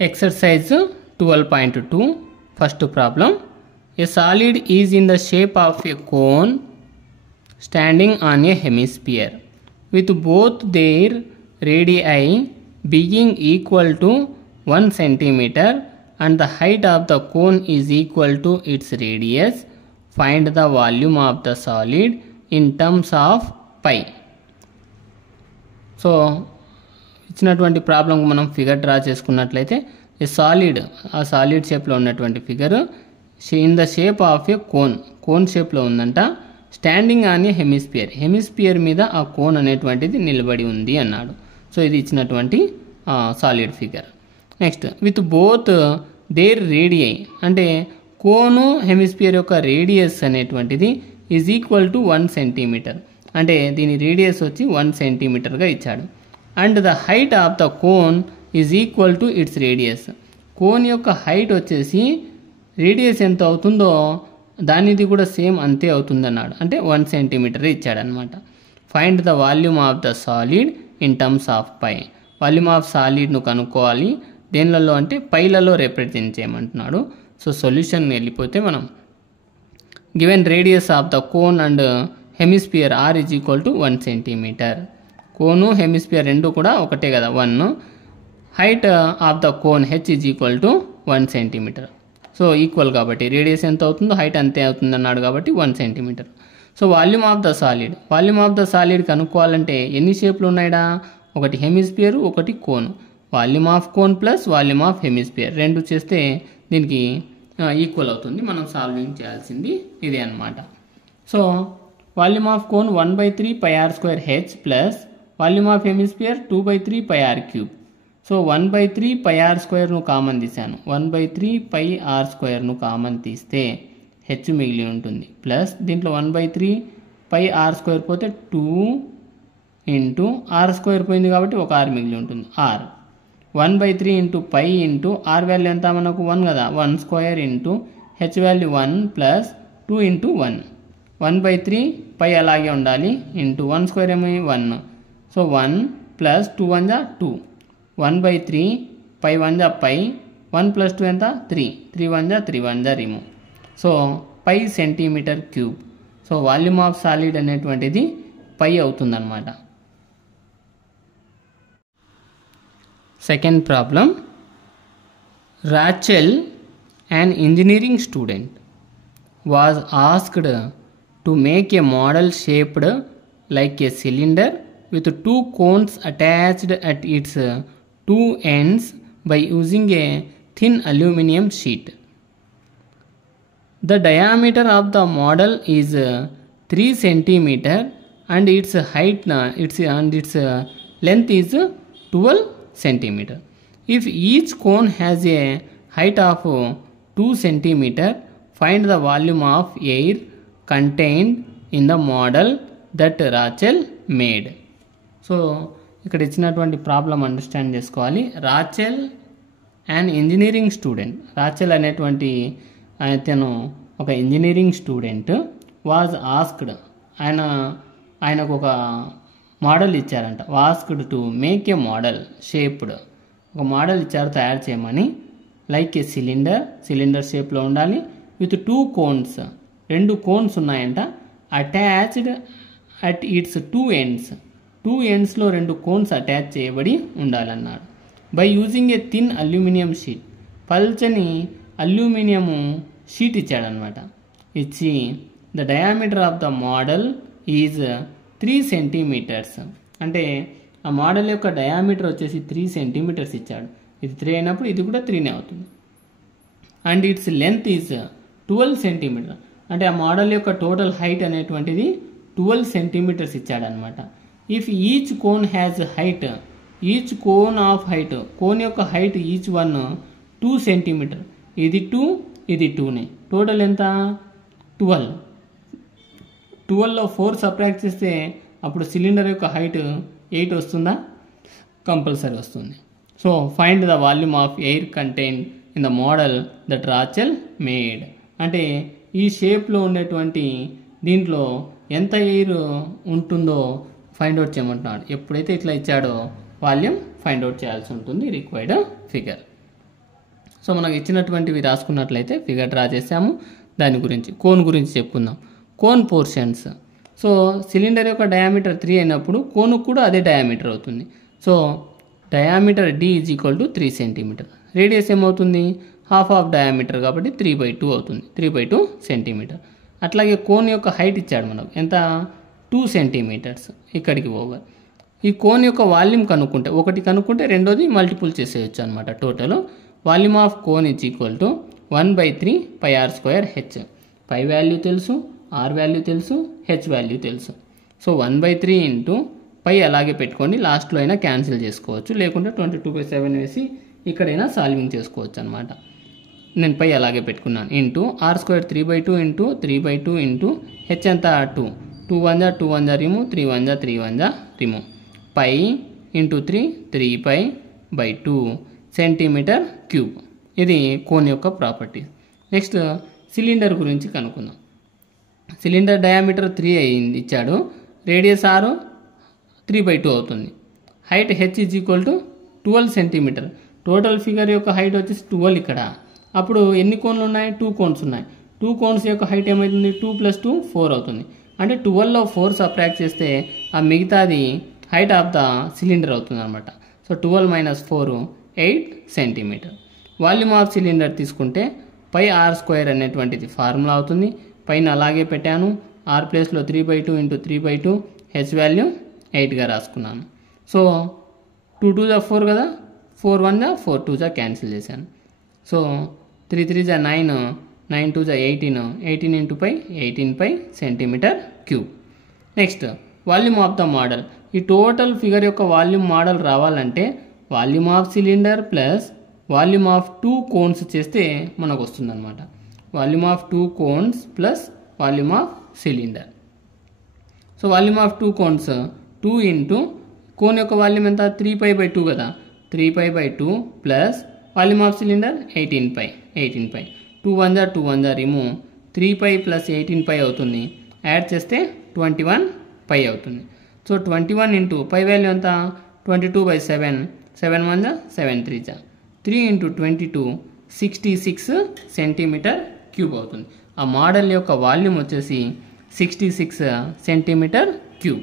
Exercise 12.2 first problem. A solid is in the shape of a cone standing on a hemisphere with both their radii being equal to 1 centimeter and the height of the cone is equal to its radius. Find the volume of the solid in terms of pi. So ఇచ్చినటువంటి problem మనం figure draw చేసుకున్నట్లయితే ఈ solid ఆ solid షేప్లో ఉన్నటువంటి figure in the shape of A cone షేప్లో ఉందంట. Standing on a hemisphere మీద ఆ కోన్ అనేటువంటిది నిలబడి ఉంది అన్నాడు. సో ఇది ఇచ్చినటువంటి solid figure. Next with both their radii అంటే కోను హెమిస్పియర్ యొక్క రేడియస్ అనేటువంటిది ఈజ్ ఈక్వల్ టు 1 సెంటీమీటర్. అంటే దీని రేడియస్ వచ్చి 1 సెంటీమీటర్గా ఇచ్చాడు. And the height of the cone is equal to its radius. Cone యొక్క హైట్ వచ్చేసి రేడియస్ ఎంత అవుతుందో దానిది కూడా సేమ్ అంతే అవుతుంది అన్నాడు. అంటే 1 సెంటీమీటర్ ఇచ్చాడనమాట. Find the volume of the solid in terms of pi. Volume of సాలిడ్ను కనుక్కోవాలి. దేనిలలో అంటే పైలలో రిప్రజెంట్ చేయమంటున్నాడు. సో సొల్యూషన్ వెళ్ళిపోతే మనం given radius of the cone and hemisphere r is equal to 1 centimetre. Cone hemisphere రెండు కూడా ఒకటే కదా 1. Height of the cone h is equal to 1 centimetre. So equal కాబట్టి రేడియస్ ఎంత అవుతుందో హైట్ అంతే అవుతుంది అన్నాడు కాబట్టి 1 centimetre. So volume of the solid కనుక్కోవాలంటే ఎన్ని షేప్లు ఉన్నాయిడా? ఒకటి హెమిస్పియర్ ఒకటి cone. Volume of cone plus volume of hemisphere రెండు చేస్తే దీనికి ఈక్వల్ అవుతుంది. మనం సాల్వింగ్ చేయాల్సింది ఇదే అన్నమాట. So volume of cone 1/3 πr² h plus volume of hemisphere 2/3 πr³. So 1/3 πr² common తీశాను. 1/3 πr² కామన్ తీస్తే హెచ్ మిగిలి ఉంటుంది. ప్లస్ దీంట్లో 1/3 πr² పోతే 2 ఇంటూ r² పోయింది కాబట్టి ఒక r మిగిలి ఉంటుంది. r 1/3 into pi into r value ఎంత మనకు 1 కదా. 1² into H value 1 plus 2 into 1. 1/3 pi అలాగే ఉండాలి ఇంటూ 1² ఏమో 1. సో 1 ప్లస్ 2 1 జా 2. 1/3 పై 1 జా పై 1 ప్లస్ 2 ఎంత 3. 3 1 జా 3 1 జా remove. So pi centimetre cube. So volume of solid అనేటువంటిది పై అవుతుందన్నమాట. Second problem. Rachel an engineering student was asked to make a model shaped like a cylinder with 2 cones attached at its 2 ends by using a thin aluminum sheet. The diameter of the model is 3 centimeter and its height and its length is 12 centimeter. If each cone has a height of 2 centimeter, find the volume of air contained in the model that Rachel made. So ఇక్కడ ఇచ్చినటువంటి problem understand చేసుకోవాలి. Rachel and engineering student. Rachel అనేటువంటి అతను ఒక engineering student. Was asked ఆయనకు ఒక model ఇచ్చారంట. Was asked to make a model shaped. ఒక మోడల్ ఇచ్చారు తయారు చేయమని. లైక్ ఏ సిలిండర్ షేప్లో ఉండాలి. విత్ 2 కోన్స్ 2 కోన్స్ ఉన్నాయంట. అటాచ్డ్ అట్ ఇట్స్ 2 ఎండ్స్ 2 ఎండ్స్లో 2 కోన్స్ అటాచ్ చేయబడి ఉండాలన్నాడు. By using a thin aluminium sheet. పల్చని అల్యూమినియం షీట్ ఇచ్చాడనమాట. ఇచ్చి the diameter of the model is 3 centimetres. అంటే ఆ మోడల్ యొక్క డయామీటర్ వచ్చేసి 3 సెంటీమీటర్స్ ఇచ్చాడు. ఇది 3 అయినప్పుడు ఇది కూడా 3నే అవుతుంది. And its length is 12 centimetre. అంటే ఆ మోడల్ యొక్క టోటల్ హైట్ అనేటువంటిది 12 సెంటీమీటర్స్ ఇచ్చాడనమాట. If each cone has height, each cone of height, cone యొక్క హైట్ ఈచ్ వన్ 2 సెంటీమీటర్. ఇది 2 ఇది 2నే. టోటల్ ఎంత 12. 12లో 4 సబ్ట్రాక్ట్ చేస్తే అప్పుడు సిలిండర్ యొక్క హైట్ 8 వస్తుందా? కంపల్సరీ వస్తుంది. So find the volume of air contain in the model that Rachel made. అంటే ఈ షేప్లో ఉండేటువంటి దీంట్లో ఎంత ఎయిర్ ఉంటుందో ఫైండ్ అవుట్ చేయమంటున్నాడు. ఎప్పుడైతే ఇట్లా ఇచ్చాడో వాల్యూమ్ ఫైండ్ అవుట్ చేయాల్సి ఉంటుంది రిక్వైర్డ్ ఫిగర్. సో మనకు ఇచ్చినటువంటివి రాసుకున్నట్లయితే ఫిగర్ డ్రా చేసాము. దాని గురించి కోన్ గురించి చెప్పుకుందాం. Cone portions. సో సిలిండర్ యొక్క డయామీటర్ 3 అయినప్పుడు కోను కూడా అదే డయామీటర్ అవుతుంది. So diameter D is equal to 3 centimetre. Radius ఏమవుతుంది, హాఫ్ ఆఫ్ డయామీటర్ కాబట్టి 3/2 అవుతుంది, 3/2 సెంటీమీటర్. అట్లాగే కోన్ యొక్క హైట్ ఇచ్చాడు మనకు ఎంత, 2 సెంటీమీటర్స్ ఇక్కడికి ఓవర్. ఈ కోన్ యొక్క వాల్యూమ్ కనుక్కుంటే, ఒకటి కనుక్కుంటే రెండోది మల్టిపుల్ చేసేయచ్చు అనమాట. Total volume of cone is equal to 1/3 πr²h. Pi value తెలుసు, ఆర్ వాల్యూ తెలుసు, హెచ్ వాల్యూ తెలుసు. సో 1/3 ఇంటూ పై అలాగే పెట్టుకోండి, లాస్ట్లో అయినా క్యాన్సిల్ చేసుకోవచ్చు, లేకుంటే 22/7 వేసి ఇక్కడైనా సాల్వింగ్ చేసుకోవచ్చు అనమాట. నేను పై అలాగే పెట్టుకున్నాను. Into r² 3/2 into 3/2 into H ఎంత 2, 2 1 2 1 remove, 3 1 3 1 remove. Pi into 3 3π/2 centimetre cube. ఇది కోన్ యొక్క ప్రాపర్టీ. నెక్స్ట్ సిలిండర్ గురించి కనుక్కుందాం. సిలిండర్ డయామీటర్ 3 అయింది ఇచ్చాడు, రేడియస్ r 3/2 అవుతుంది. Height h is equal to 12 centimetre. Total figure యొక్క హైట్ వచ్చేసి 12 ఇక్కడ. అప్పుడు ఎన్ని కోన్లు ఉన్నాయి, 2 కోన్స్ ఉన్నాయి. 2 కోన్స్ యొక్క హైట్ ఏమవుతుంది, 2 + 2 4 అవుతుంది. అంటే 12లో 4 సబ్ట్రాక్ట్ చేస్తే ఆ మిగతాది హైట్ ఆఫ్ ద సిలిండర్ అవుతుంది అనమాట. So 12 - 4 8 centimetre. Volume of cylinder తీసుకుంటే పై r² అనేటువంటిది ఫార్ములా అవుతుంది. పైన అలాగే పెట్టాను, r ప్లేస్లో 3/2 ఇంటూ 3/2, హెచ్ వాల్యూ 8గా రాసుకున్నాను. సో 2 2 = 4 కదా, 4 1 = 4 2 క్యాన్సిల్ చేశాను. So 3 3 = 9, 9 2 = 18, 18 into pi 18π centimetre cube. Next volume of the model. ఈ టోటల్ ఫిగర్ యొక్క వాల్యూమ్ మోడల్ రావాలంటే volume of cylinder plus volume of 2 cones చేస్తే మనకు వస్తుంది అనమాట. Volume of 2 cones plus volume of cylinder. So volume of 2 cones 2 into cone యొక్క volume ఎంత, 3π/2 కదా, 3π/2 plus volume of cylinder 18π. 2 1 2 1 remove, 3π + 18π అవుతుంది. యాడ్ చేస్తే 21π అవుతుంది. సో 21 ఇంటూ పై వాల్యూ ఎంత, 22/7, 7 1 7 3 3 ఇంటూ 22 66 సెంటీమీటర్ క్యూబ్ అవుతుంది. ఆ మోడల్ యొక్క వాల్యూమ్ వచ్చేసి 66 సెంటీమీటర్ క్యూబ్.